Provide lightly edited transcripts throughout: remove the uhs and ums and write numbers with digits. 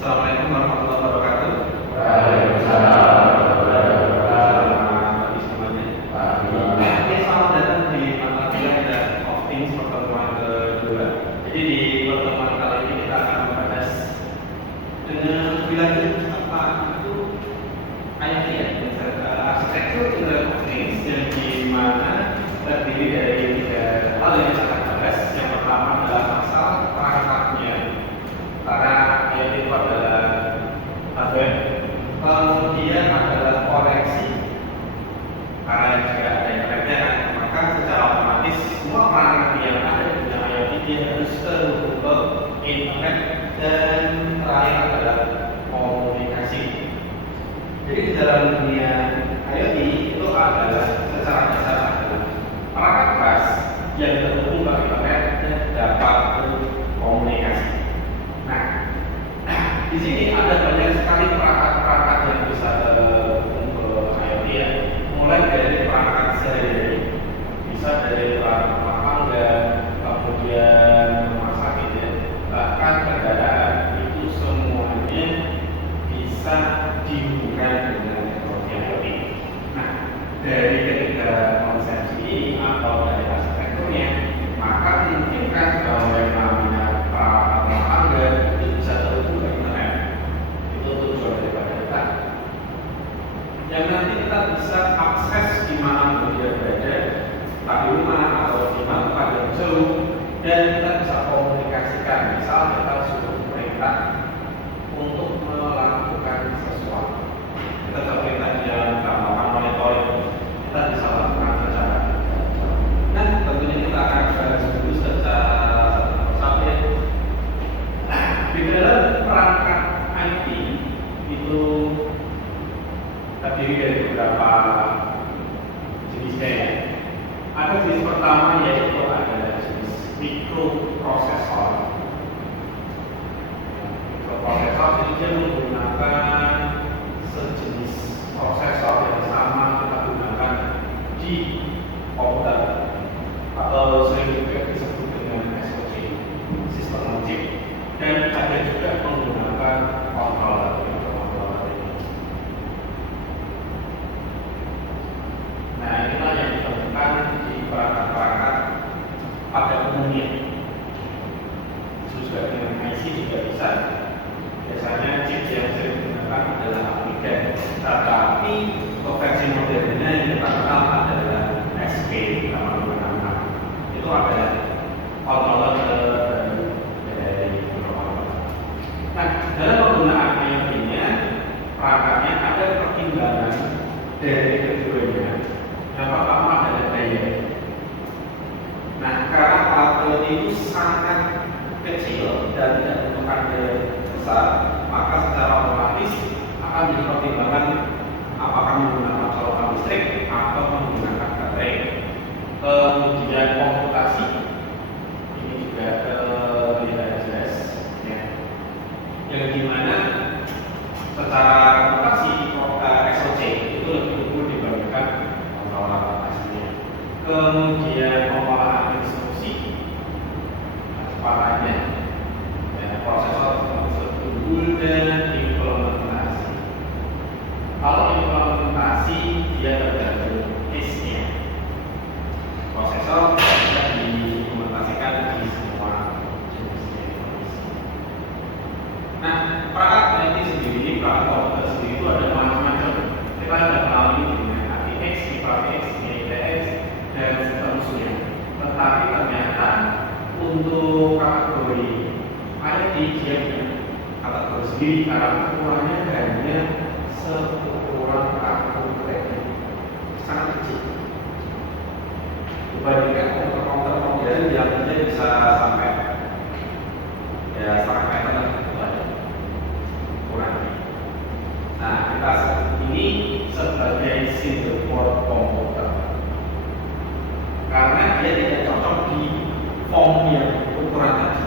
Assalamualaikum warahmatullahi wabarakatuh. Waalaikumsalam warahmatullahi wabarakatuh. Selamat pagi semuanya. Oke, selamat datang di mata kuliah dan of Things pertemuan kedua. Jadi di pertemuan kali ini kita akan membahas dengan lebih lanjut apa itu IoT ya, arsitektur Internet of Things yang dimana terdiri dari tiga hal yang kita akan bahas. Yang pertama adalah masalah perangkatnya, karena IoT itu adalah hardware. Kemudian adalah koneksi, karena juga ada internetnya, maka secara otomatis semua perangkat yang ada di dalam IoT dia harus terhubung ke internet. Dan terakhir adalah komunikasi. Jadi di dalam dunia IoT itu adalah secara dasar adalah perangkat keras yang terhubung ke internet dan dapat berkomunikasi. Nah, di sini ada banyak sekali perangkat-perangkat yang bisa terhubung ke IoT ya. Mulai dari perangkat sehari-hari, bisa dari perangkat rumah tangga, kemudian rumah sakit ya, bahkan kendaraan, itu semuanya bisa dihubungkan dengan teknologi IoT. Nah, dari ketiga konsepsi ini atau dari arsitekturnya, maka memungkinkan bahwa yang namanya perangkat rumah tangga itu bisa terhubung ke internet. Itu tujuan daripada kita. Yang nanti kita bisa akses di mana dia berada, entah di rumah atau di tempat yang jauh, dan kita bisa komunikasikan. Misal kita suruh perintah untuk melakukan sesuatu, kita bisa perintah dia melakukan monitoring, kita bisa lakukan secara. Nah, tentunya kita akan bahas dulu secara satu ya. Nah, di dalam perangkat IT itu terdiri dari beberapa jenisnya ya. Ada jenis pertama yaitu adalah jenis mikroprosesor. Mikroprosesor jadi dia menggunakan sejenis prosesor yang sama kita gunakan di komputer atau sering juga disebut dengan SoC, sistem on chip. Dan ada juga menggunakan controller. Nah, inilah yang ditemukan di perangkat-perangkat pada umumnya. Juga dengan IC juga bisa. Biasanya chip yang sering digunakan adalah Amiga, tetapi versi modernnya yang kita kenal adalah SP nama-nama. Itu adalah controller dari controller. Nah, dalam penggunaan IoT-nya, perangkatnya ada pertimbangan dari keduanya. Yang pertama adalah daya. Nah, karena alat IoT itu sangat kecil dan tidak membutuhkan daya besar, maka secara otomatis akan dipertimbangkan apakah menggunakan colokan listrik atau menggunakan baterai. Kemudian komputasi ini juga tidak jelas ya. Yang dimana secara komputasi SoC itu lebih unggul dibandingkan controller aslinya. Kemudian pengolahan instruksi kecepatan ya, prosesor tersebut unggul dan implementasi. Kalau implementasi dia tergantung case-nya. Prosesor bisa diimplementasikan di semua jenisnya. Nah, perangkat ini sendiri, perangkat komputer sendiri itu ada macam-macam. Kita sudah kenal ini dengan ATX, IPATX, ITX, dan seterusnya. Tetapi ternyata untuk kategori IoT dia punya kategori sendiri karena ukurannya hanya seukuran kartu kredit, sangat kecil. Dibandingkan komputer-komputer modern yang bisa sampai ya sangat meter lah ukurannya. Nah, kita sebut ini sebagai single board komputer karena dia tidak cocok di form yang ukuran tadi.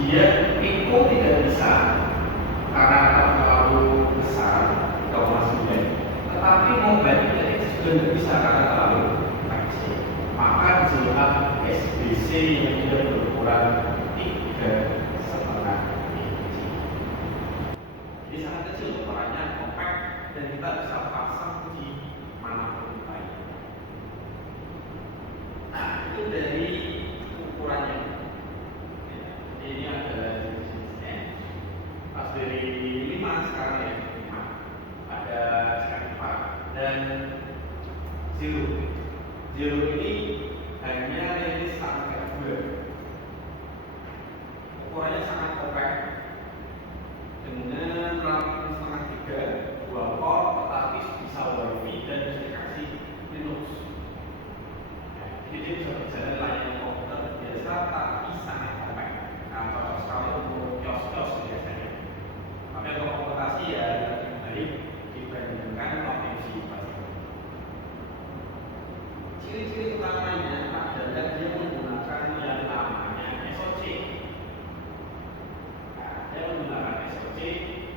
Dia itu tidak bisa karena terlalu besar atau masih. Tetapi mobile tidak juga tidak bisa karena terlalu kecil. Maka disebutlah SBC yang tidak berukuran 3,5 inci. kita bisa pasang di manapun kita ingin. Nah, itu dari ukurannya. Ya, jadi ini adalah jenis-jenisnya. Pas dari 5 sekarang ya, 5 ada jarak 4 dan zero. Zero ini hanya rilis sampai 2. Ukurannya sangat compact dengan RAM 1,5 GB, 2 core, tetapi bisa WiFi dan bisa dikasih Linux. Jadi dia bisa berjalan layaknya komputer biasa tapi sangat compact. Nah, cocok sekali untuk kios-kios biasanya. Tapi untuk komputasi ya lebih baik dibandingkan notifikasi pasti. Ciri-ciri utamanya adalah dia menggunakan yang namanya SoC. Dia menggunakan SoC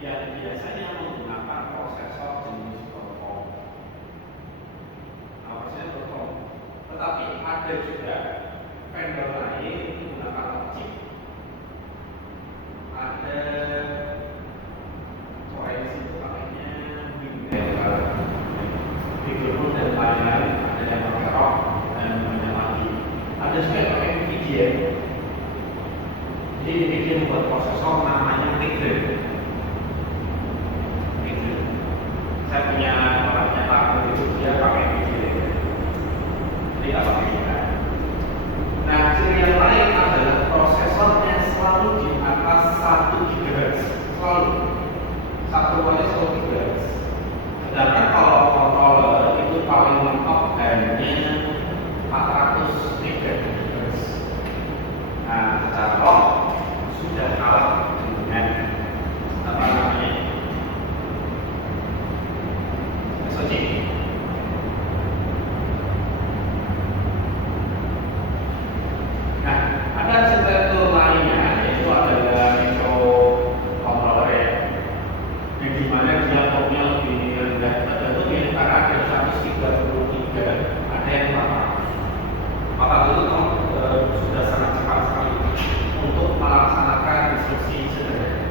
yang biasanya menggunakan prosesor jenis Qualcomm. Nah, prosesor Qualcomm. Tetapi ada juga vendor lain menggunakan chip. Ada Korean itu pakainya Bigfoot dan lain-lain. Ada yang pakai ROG dan banyak lagi. Ada juga yang pakai NVIDIA. Jadi NVIDIA membuat prosesor namanya Tigre. Saya punya orangnya tahu itu dia pakai NVIDIA. Jadi nggak pakai kita. Nah, ciri yang lain adalah prosesornya selalu di atas 1 GHz. Selalu. Satuannya 1 GHz. Sedangkan kalau controller itu paling mentok hanya 400 MHz. Nah, secara ROM sudah kalah dengan apa namanya SoC. Nah, ada arsitektur lainnya yaitu adalah microcontroller ya, yang dimana dia portnya lebih rendah, tergantung ya, karena ada 133, ada yang 400. 400 itu sudah sangat cepat sekali untuk melaksanakan instruksi sederhana.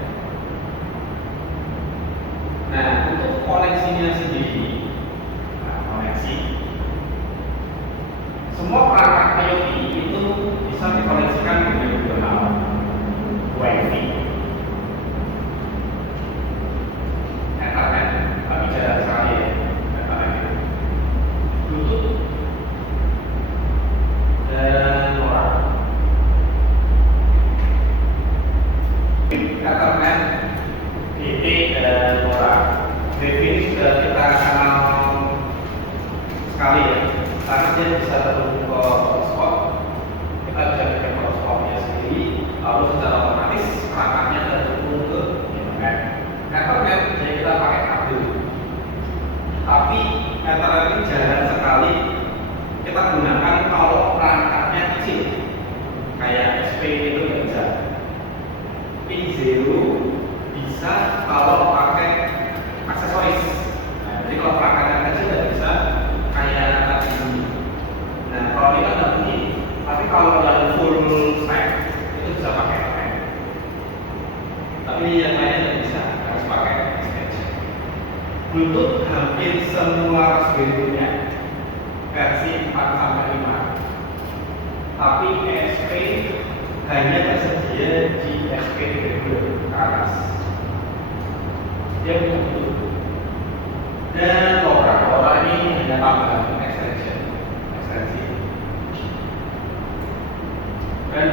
Nah, untuk koneksinya sendiri, koneksi semua perangkat IoT itu bisa dikoneksikan dengan dikenal WiFi, Ethernet, tapi jarang sekali ya Ethernet, Bluetooth dan LoRa. Ethernet, DT dan LoRa. DT ini sudah kita kenal sekali ya, karena dia bisa terhubung ke hotspot. Kita bisa bikin hotspotnya sendiri, lalu secara otomatis perangkatnya terhubung ke internet. Ethernet jadi kita pakai kabel, tapi Ethernet ini jarang sekali kita gunakan kalau perangkatnya kecil, kayak SP itu nggak bisa. P0 bisa kalau pakai aksesoris. Nah, jadi kalau perangkatnya kecil nggak bisa kayak tadi ini. Nah, kalau ini kan nggak bunyi, tapi kalau yang full spec itu bisa pakai FM. Tapi yang lainnya nggak bisa, harus pakai extension. Bluetooth hampir semua Raspberry punya versi 4-5, tapi ESP hanya tersedia di SP32 ke atas. Dia punya Bluetooth. Dan LoRa ini hanya tambahan extensi. Dan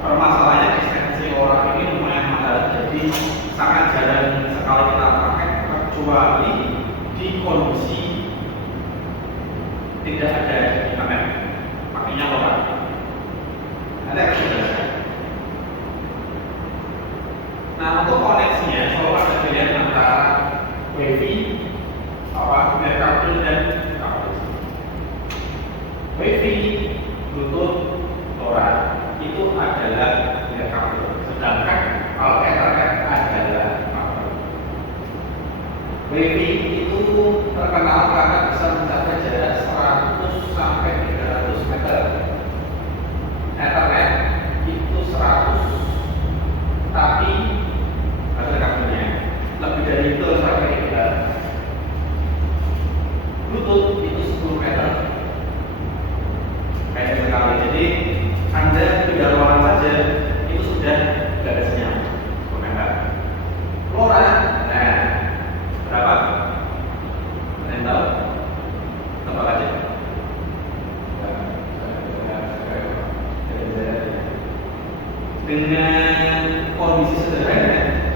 permasalahannya ekstensi LoRa ini lumayan mahal, jadi sangat jarang sekali kita pakai kecuali di kondisi tidak ada internet, pakainya LoRa. Nanti akan dijelaskan. Nah, untuk koneksinya selalu ada pilihan antara WiFi, kabel dan kabel. WiFi, Bluetooth, LoRa itu adalah kabel. Sedangkan kalau Ethernet adalah kabel. WiFi itu terkenal karena bisa mencapai jarak 100 sampai 300 meter. Ethernet itu 100, tapi ada kabelnya lebih dari itu sampai 300.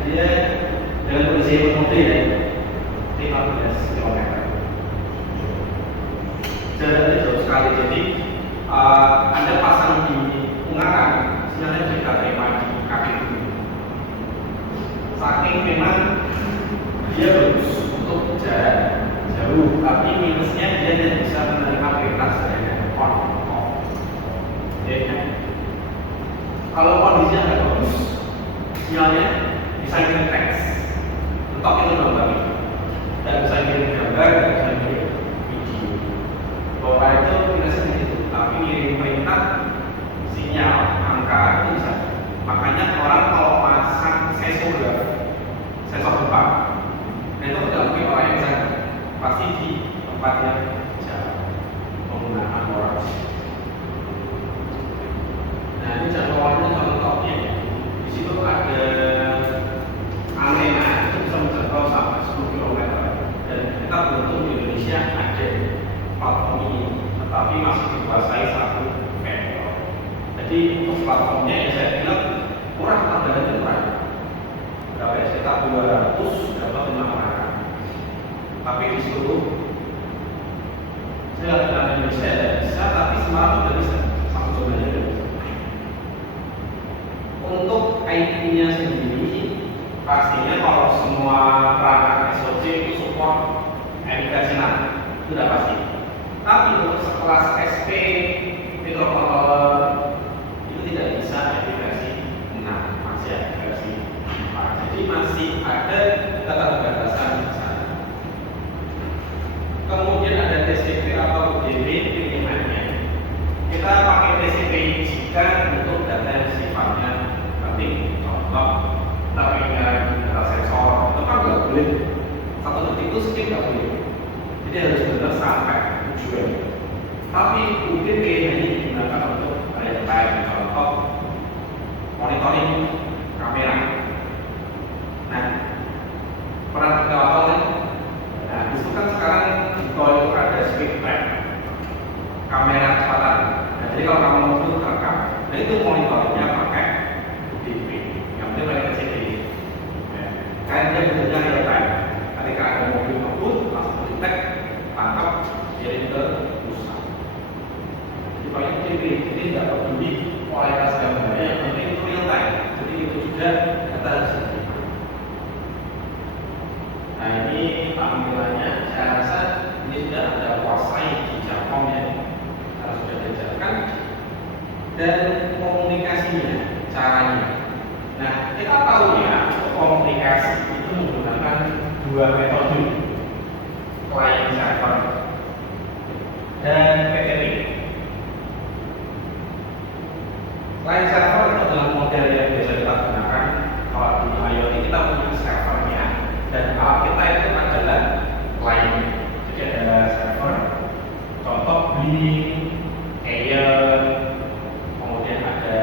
dia dengan kondisi bermutu ya 15 km. Jaraknya jauh sekali. Jadi Anda pasang di Ungaran, sinyalnya bisa terima di kaki bumi. Saking memang dia bagus untuk jarak jauh, tapi minusnya dia tidak bisa menerima perintah dengan on off. Ya kan? Kalau kondisinya nggak bagus, sinyalnya bisa kirim teks, tetap itu gambar itu, dan bisa kirim gambar, dan bisa kirim video. Bahwa itu tidak sedikit, tapi kirim perintah, sinyal, angka itu bisa. Makanya orang kalau masang sensor gempa, itu tidak mungkin orang yang bisa pasti di tempat yang jauh menggunakan orang. Nah ini jangkauannya contohnya ya. Di situ ada arena itu bisa menjangkau sampai 10 km. Dan kita beruntung di Indonesia ada platform ini, tetapi masih dikuasai satu vendor. Jadi untuk platformnya yang saya bilang murah, tambahannya murah. Berapa ya? Sekitar 200 dapat 5 orang. Tapi di seluruh saya dalam Indonesia tidak bisa, tapi Semarang sudah bisa. Satu jumlahnya sudah bisa. Untuk IP-nya sendiri, pastinya kalau semua perangkat SOC itu support MPLS 6, itu sudah pasti. Tapi untuk sekelas SP, microcontroller itu tidak bisa MPLS 6, masih ada versi 4. Jadi masih ada keterbatasan di sana. Kemudian ada TCP atau UDP pilihannya. Kita pakai TCP jika untuk data yang sifatnya penting, contoh pengen data sensor, itu kan nggak boleh satu detik itu skip, nggak boleh. Jadi harus benar sampai tujuan. Tapi UDP hanya digunakan untuk real time, contoh monitoring kamera. Nah, pernah kita hafal kan? Nah, itu kan sekarang di tol itu ada speed trap, kamera kecepatan. Nah, jadi kalau kamu mobil terekam, nah itu monitoringnya pakai UDP. Yang penting pakai TCP. Kan dia bentuknya real time. Ketika ada mobil ngebut, langsung detect, tangkap, kirim ke pusat. Jadi pakai UDP. Jadi tidak peduli kualitas gambarnya, yang penting itu real time. Jadi itu juga data harus diterima. Nah ini tampilannya, saya rasa ini sudah ada kuasai di Japon ya, harus sudah diajarkan. Dan komunikasinya, caranya. Nah kita tahu ya, komunikasi itu menggunakan dua metode, client server dan PTP. Client server itu adalah model yang biasa kita gunakan. Kalau di IoT kita punya servernya, dan alat kita itu adalah client. Jadi ada server, contoh Blink, Aeon, kemudian ada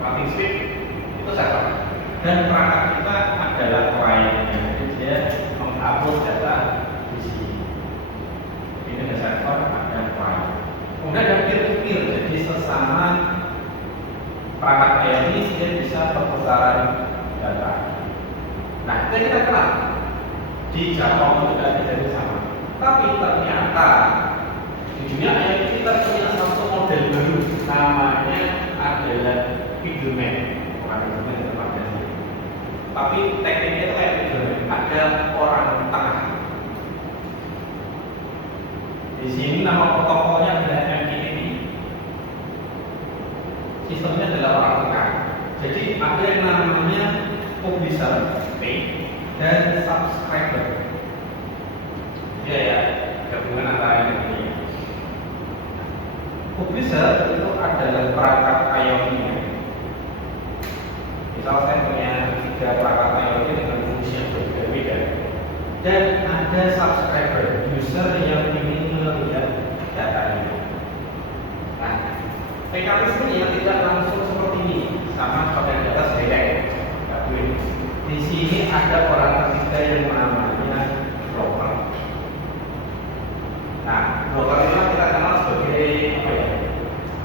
Routing Speed, itu server. Dan perangkat kita adalah client-nya. Jadi dia mengupload data di sini. Ini ada server, ada client. Kemudian ada peer-to-peer, jadi sesama perangkat IoT ini dia bisa pertukaran data. Nah, itu kita kenal. Di Jepang juga terjadi sama. Tapi ternyata di dunia IoT kita punya satu model baru, namanya adalah middleman. Bukan middleman itu tempatnya sih. Tapi tekniknya itu kayak middleman. Ada orang tengah. Di sini nama protokolnya adalah MQTT. Sistemnya adalah orang tengah. Jadi ada yang namanya publisher P dan subscriber. Ya ya, gabungan antara ini. Publisher itu adalah perangkat IoT-nya. Misal saya punya 3 perangkat IoT dengan fungsi yang berbeda. Dan ada subscriber, user yang ingin melihat datanya. Nah, mekanismenya tidak langsung seperti ini, sama seperti data sebagai. Di sini ada orang ketiga yang namanya broker. Nah, broker itu kita kenal sebagai apa ya?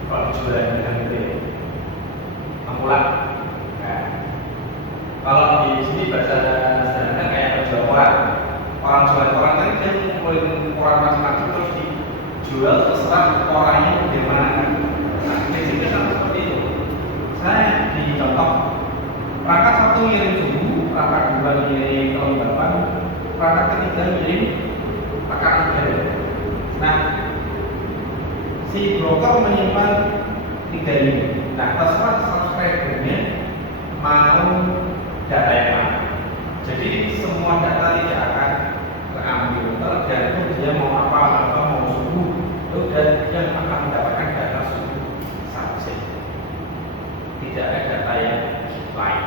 Kalau jualan dengan itu, pemula. Nah, Perangkat satu ngirim suhu, perangkat dua ngirim kelembapan, perangkat ketiga ngirim tekanan udara. Nah, si broker menyimpan 3 ini. Nah, terserah subscribernya mau data yang mana. Jadi semua data tidak akan terambil, tergantung dia mau apa mau suhu, dan yang akan mendapatkan data suhu saja. Tidak ada data yang lain.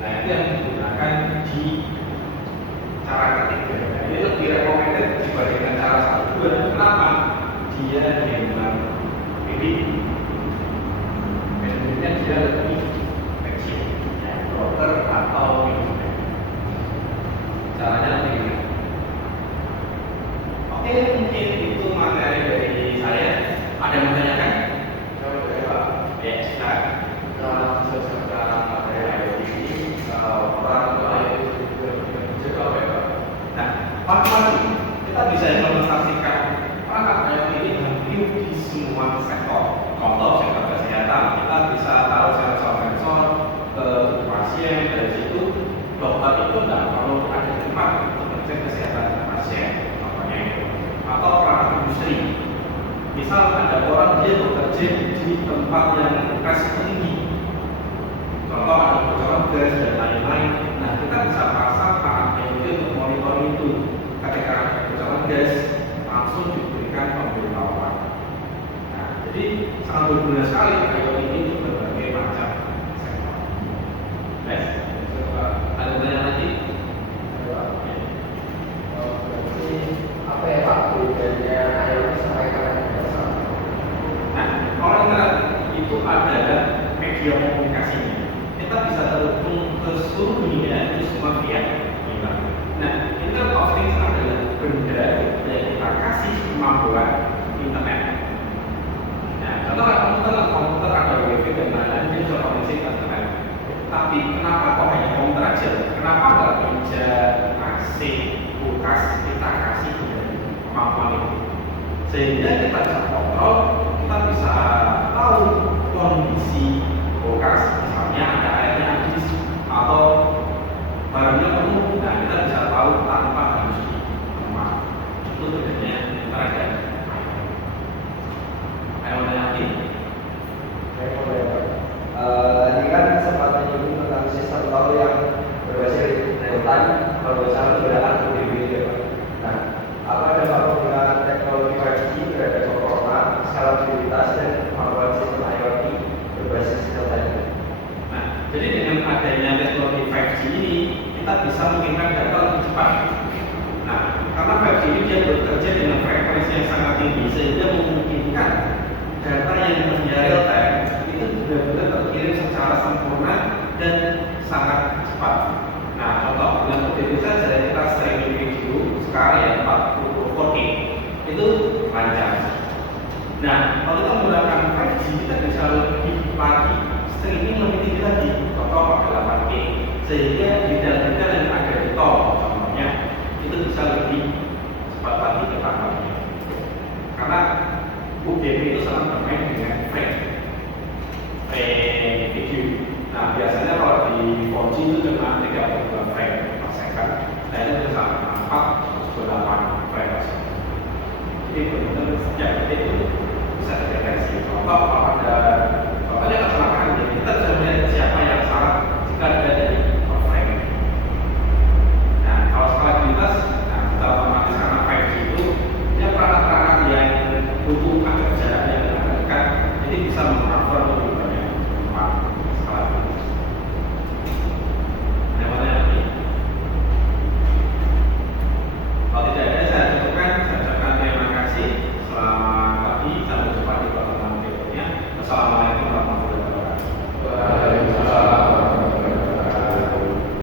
Nah, itu yang digunakan di cara ketiga. Nah, ini lebih recommended dibandingkan cara 1, 2. Kenapa? Dia memang benefitnya dia lebih kecil, ya, broker atau middleman. Caranya begini. Oke, mungkin itu materi dari saya. Ada yang menanyakan? Coba dari Pak. Ya, silakan. Sesuai materi IoT ini, orang IoT juga coba ya Pak. Nah, masing-masing kita bisa implementasikan perangkat IoT ini hampir di semua sektor. Contoh sektor kesehatan, kita bisa taruh sensor-sensor ke pasien, dari situ dokter itu tidak perlu ada tempat untuk mengecek kesehatan pasien, contohnya itu. Atau perangkat industri, misal ada orang dia bekerja di tempat yang resiko tinggi, contoh ada kebocoran gas dan lain-lain. Nah, kita bisa pasang perangkat IoT untuk monitoring itu. Ketika ada kebocoran gas, langsung diberikan pemberitahuan. Nah, jadi sangat berguna sekali IoT ini untuk berbagai macam sektor. Next, ada pertanyaan lagi? Berarti apa ya Pak bedanya IoT sama internet biasa? Nah, kalau internet itu adalah media komunikasinya. Kita bisa terhubung ke seluruh dunia itu semua via internet. Nah, Internet of Things adalah benda yang kita kasih kemampuan internet. Nah, contoh komputer ada wifi dan lain-lain, dia bisa koneksi ke internet. Tapi kenapa kok hanya komputer aja? Kenapa nggak meja, AC, kulkas kita kasih kemampuan itu? Sehingga kita bisa kontrol, kita bisa tahu kondisi kulkas, misalnya ada airnya habis atau barangnya penuh. Nah, kita bisa tahu tanpa harus di rumah. Itu bedanya internet dan ayo lagi. Tadi kan sempat menyinggung tentang sistem tol yang berbasis real time, kalau misalnya menggunakan UDP ya Pak. Nah, apa ada penggunaan teknologi 5G terhadap corona, skalabilitas dan kemampuan sistem IoT berbasis real time? Nah, jadi dengan adanya teknologi 5G ini, kita bisa mengirimkan data lebih cepat. Nah, karena 5G ini dia bekerja dengan frekuensi yang sangat tinggi, sehingga memungkinkan data yang menjadi real time itu benar-benar terkirim secara sempurna dan sangat cepat. Nah, contoh dengan OTT saja kita streaming video sekarang ya 4K itu lancar. Nah, kalau kita menggunakan 5G kita bisa lebih lagi streaming lebih tinggi lagi, contoh pakai 8K, sehingga detail-detail yang ada di tol contohnya itu bisa lebih cepat lagi ketangkapnya. Karena UDP itu sangat bermain dengan frame video. Nah, biasanya kalau di 4G itu cuma 32 frame per second. Nah, itu bisa nampak 28 frame per second. Jadi benar-benar setiap detik itu bisa terdeteksi. Contoh